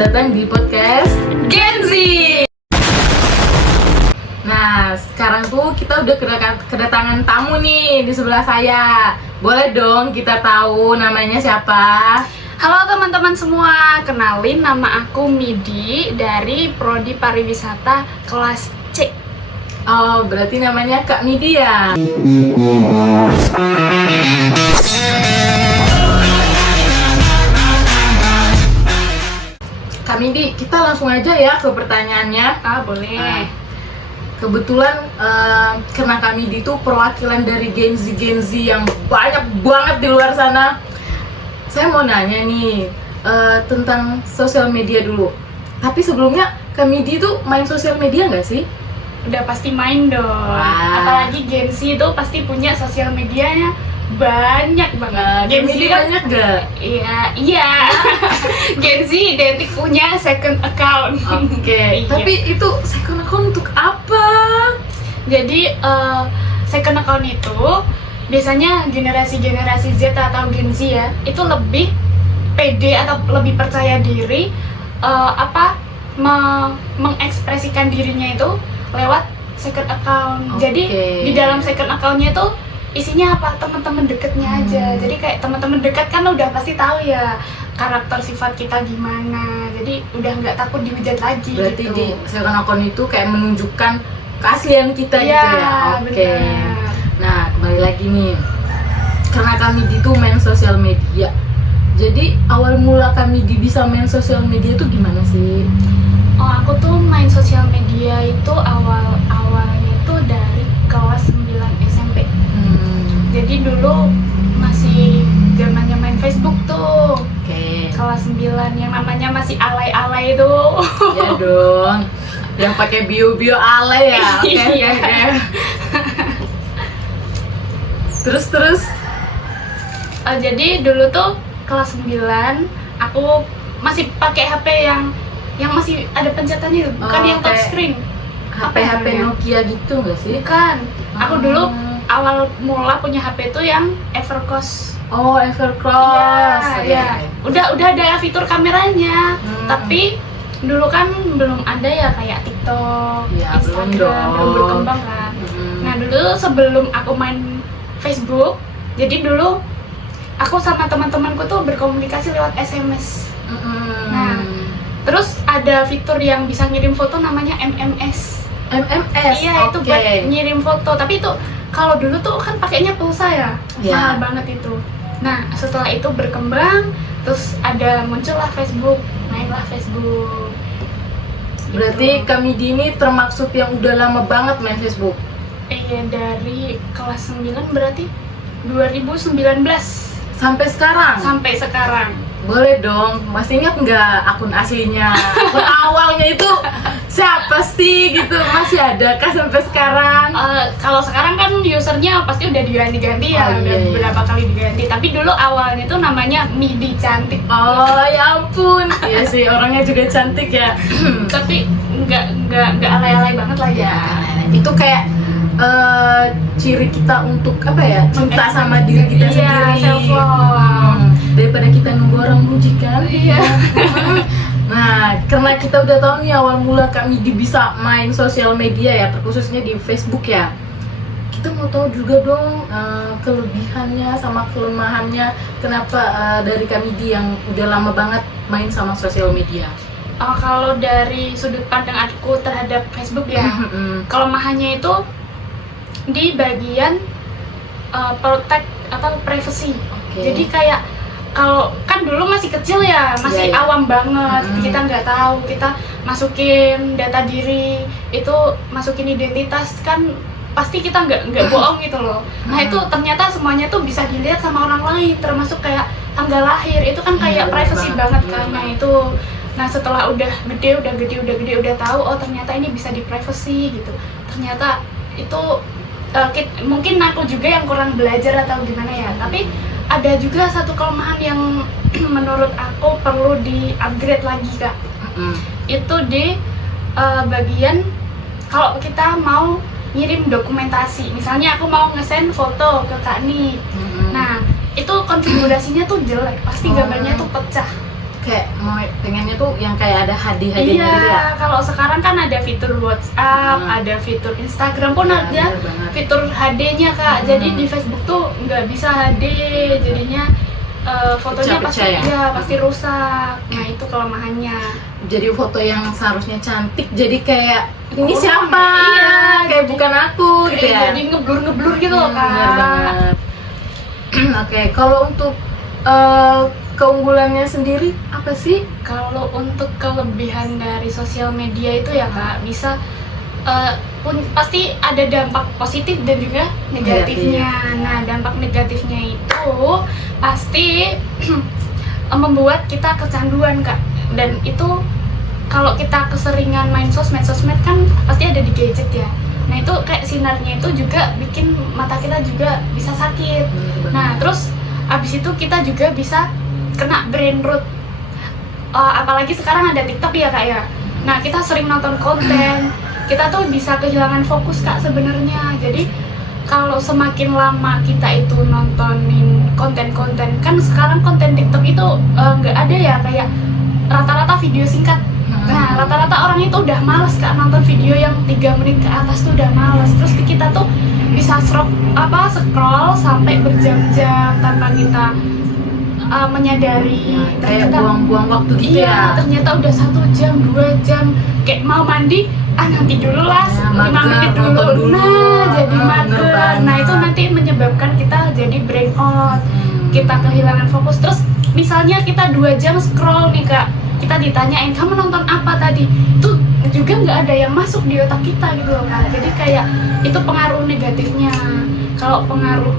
datang di podcast Gen Z. Nah, sekarang tuh kita udah kedatangan tamu nih di sebelah saya. Boleh dong kita tahu namanya siapa? Halo teman-teman semua, kenalin nama aku Midi dari Prodi Pariwisata kelas C. Oh, berarti namanya Kak Midi ya? Kak Midi, kita langsung aja ya ke pertanyaannya. Boleh. Kebetulan karena Kak Midi itu perwakilan dari Gen Z yang banyak banget di luar sana. Saya mau nanya nih tentang sosial media dulu. Tapi sebelumnya Kak Midi itu main sosial media nggak sih? Udah pasti main dong. Wah. Apalagi Gen Z itu pasti punya sosial medianya banyak banget. Gen Z banyak gak? Iya. Gen Z identik punya second account. Oke. Iya. Tapi itu second account untuk apa? Jadi second account itu biasanya generasi Z atau Gen Z ya, itu lebih pede atau lebih percaya diri mengekspresikan dirinya itu lewat second account. Jadi di dalam second accountnya itu isinya apa? Teman-teman dekatnya aja. Jadi kayak teman-teman dekat kan udah pasti tahu ya karakter sifat kita gimana. Jadi udah nggak takut dihujat lagi. Berarti gitu. di second account itu kayak menunjukkan keaslian kita gitu ya. Oke. Benar. Nah, kembali lagi nih. Karena kami itu main sosial media. Jadi awal mula kami bisa main sosial media itu gimana sih? Oh, aku tuh main sosial media itu awalnya tuh dari kelas 9 SMP. Jadi dulu masih zamannya main Facebook tuh. Oke. Kelas 9 yang namanya masih alay-alay itu. Iya dong. Yang pakai bio alay ya. Oke. Iya. Terus. Jadi dulu tuh kelas 9 aku masih pakai HP yang masih ada pencetannya, bukan yang touchscreen. HP Nokia gitu nggak sih? Bukan. Aku dulu awal mula punya HP itu yang Evercross. Oh, Evercross. Iya. Udah ada fitur kameranya. Tapi dulu kan belum ada ya kayak TikTok, Ya, Instagram, belum berkembang kan. Nah, dulu sebelum aku main Facebook, jadi dulu aku sama teman-temanku tuh berkomunikasi lewat SMS. Nah, terus ada fitur yang bisa ngirim foto namanya MMS. Iya, itu buat ngirim foto. Tapi itu kalau dulu tuh kan pakainya pulsa ya, mahal banget itu. Nah, setelah itu berkembang, terus muncullah Facebook, mainlah Facebook. Berarti kami ini termaksud yang udah lama banget main Facebook. Iya, dari kelas 9 berarti 2019 sampai sekarang. sampai sekarang. Boleh dong, masih ingat nggak akun aslinya? Akun awalnya itu siapa sih gitu? Masih ada kah sampai sekarang? Kalau sekarang kan usernya pasti udah diganti-ganti ya, udah beberapa kali diganti. Tapi dulu awalnya tuh namanya Midi Cantik. Oh ya ampun, iya sih orangnya juga cantik ya. Tapi nggak alay-alay banget lah ya. Itu kayak ciri kita untuk apa ya? Cinta sama diri kita sendiri. Self love. Daripada kita nunggu orang muji kan? Iya. Nah, karena kita udah tahu nih awal mula kami bisa main sosial media ya, terkhususnya di Facebook ya. Kita mau tahu juga dong kelebihannya sama kelemahannya. Kenapa dari kami yang udah lama banget main sama sosial media? Kalau dari sudut pandang aku terhadap Facebook ya, kelemahannya itu di bagian protect atau privacy. Jadi kayak kalau kan dulu masih kecil ya, masih awam banget, kita nggak tahu, kita masukin data diri, itu masukin identitas kan pasti kita nggak bohong gitu loh. Nah itu ternyata semuanya tuh bisa dilihat sama orang lain, termasuk kayak tanggal lahir, itu kan kayak privacy banget kan. Nah itu, nah setelah udah gede udah tahu, oh ternyata ini bisa di privacy gitu. Ternyata itu mungkin aku juga yang kurang belajar atau gimana ya, tapi ada juga satu kelemahan yang menurut aku perlu di-upgrade lagi Kak. Itu di bagian kalau kita mau ngirim dokumentasi, misalnya aku mau nge-send foto ke Kak Ni. Nah, itu konfigurasinya tuh jelek, pasti gambarnya tuh pecah. kayak mau pengennya tuh yang kayak ada HD-HD-nya Iya, gitu ya. kalau sekarang kan ada fitur WhatsApp, ada fitur Instagram pun Iya, ada bener banget. fitur HD-nya Kak. Jadi di Facebook tuh nggak bisa HD, jadinya fotonya Pecah-pecah pasti ya? pasti rusak. Nah itu kelemahannya. Jadi foto yang seharusnya cantik jadi kayak ini Oh, siapa? iya, Kayak bukan aku gitu ya. Jadi ngeblur gitu loh Kak. Bener banget. Oke, kalau untuk keunggulannya sendiri apa sih? Kalau untuk kelebihan dari sosial media itu ya Kak, bisa pasti ada dampak positif dan juga negatifnya. Nah, dampak negatifnya itu pasti membuat kita kecanduan Kak. Dan itu kalau kita keseringan main sosmed kan pasti ada di gadget ya. Nah, itu kayak sinarnya itu juga bikin mata kita juga bisa sakit. Nah, terus abis itu kita juga bisa kena brain rot. Apalagi sekarang ada TikTok ya Kak ya. Nah, kita sering nonton konten, kita tuh bisa kehilangan fokus Kak sebenarnya. Jadi kalau semakin lama kita itu nontonin konten-konten, kan sekarang konten TikTok itu nggak ada ya, kayak rata-rata video singkat. Nah, rata-rata orang itu udah males Kak nonton video yang 3 menit ke atas tuh udah males. Terus kita tuh bisa scroll sampai berjam-jam tanpa kita menyadari. Kayak buang-buang waktu gitu iya, ya. ternyata udah 1 jam, 2 jam. Kayak mau mandi, nanti dulu lah, 5 menit dulu. Nah, jadi mager. Nah, itu nanti menyebabkan kita jadi brain out. Kita kehilangan fokus. Terus misalnya kita 2 jam scroll nih Kak, kita ditanyain kamu nonton apa tadi, itu juga nggak ada yang masuk di otak kita gitu loh Kak. Jadi kayak itu pengaruh negatifnya. Kalau pengaruh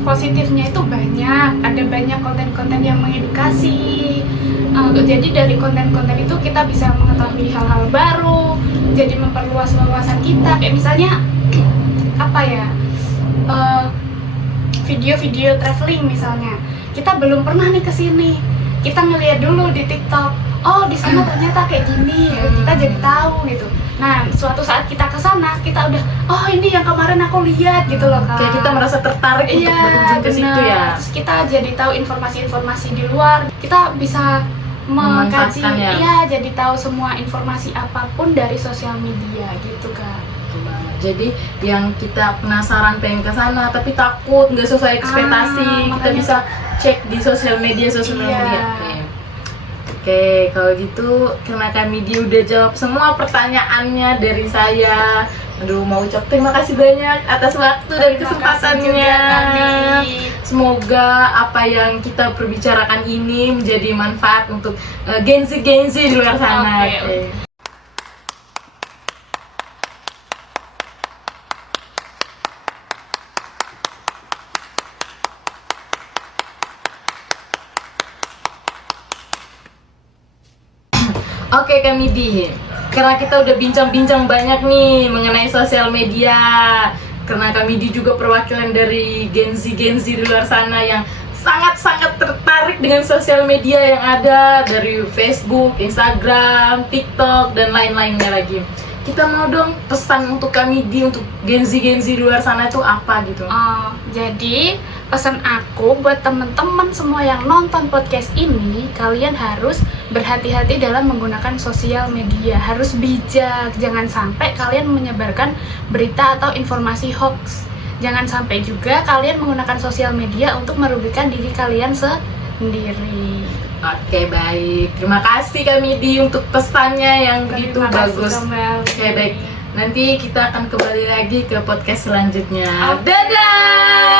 positifnya itu banyak, ada banyak konten-konten yang mengedukasi. Jadi dari konten-konten itu kita bisa mengetahui hal-hal baru, jadi memperluas wawasan kita. Kayak misalnya apa ya, video-video traveling misalnya, kita belum pernah nih kesini, kita ngeliat dulu di TikTok, oh di sana ternyata kayak gini, kita jadi tahu gitu. Nah, suatu saat kita ke sana, kita udah, oh ini yang kemarin aku lihat gitu loh Kak. Kayak kita merasa tertarik untuk berkunjung ke situ ya. Terus kita jadi tahu informasi-informasi di luar, kita bisa mengkaji, Memanfaatkan ya. iya, jadi tahu semua informasi apapun dari sosial media gitu Kak. Betul banget. Jadi yang kita penasaran pengen ke sana tapi takut nggak sesuai ekspektasi, kita makanya- bisa cek di sosial media Iya. media. Oke, kalau gitu karena kami udah jawab semua pertanyaannya dari saya. Aduh, mau ucap terima kasih banyak atas waktu dan Terima kasih juga, kesempatannya. Kami. Semoga apa yang kita perbicarakan ini menjadi manfaat untuk Gen-Z di luar sana. Oke. Oke. Oke Kak Midi, karena kita udah bincang-bincang banyak nih mengenai sosial media, karena Kak Midi juga perwakilan dari Gen-Z di luar sana yang sangat-sangat tertarik dengan sosial media yang ada dari Facebook, Instagram, TikTok, dan lain-lainnya lagi. Kita mau dong pesan untuk Kak Midi, untuk Gen-Z di luar sana itu apa gitu? Jadi pesan aku buat temen-temen semua yang nonton podcast ini, kalian harus berhati-hati dalam menggunakan sosial media, harus bijak, jangan sampai kalian menyebarkan berita atau informasi hoax. Jangan sampai juga kalian menggunakan sosial media untuk merugikan diri kalian sendiri. Oke, baik. Terima kasih Kak Midi untuk pesannya yang begitu Terima kasih bagus. kembali. Oke, baik. Nanti kita akan kembali lagi ke podcast selanjutnya. Oke. Dadah!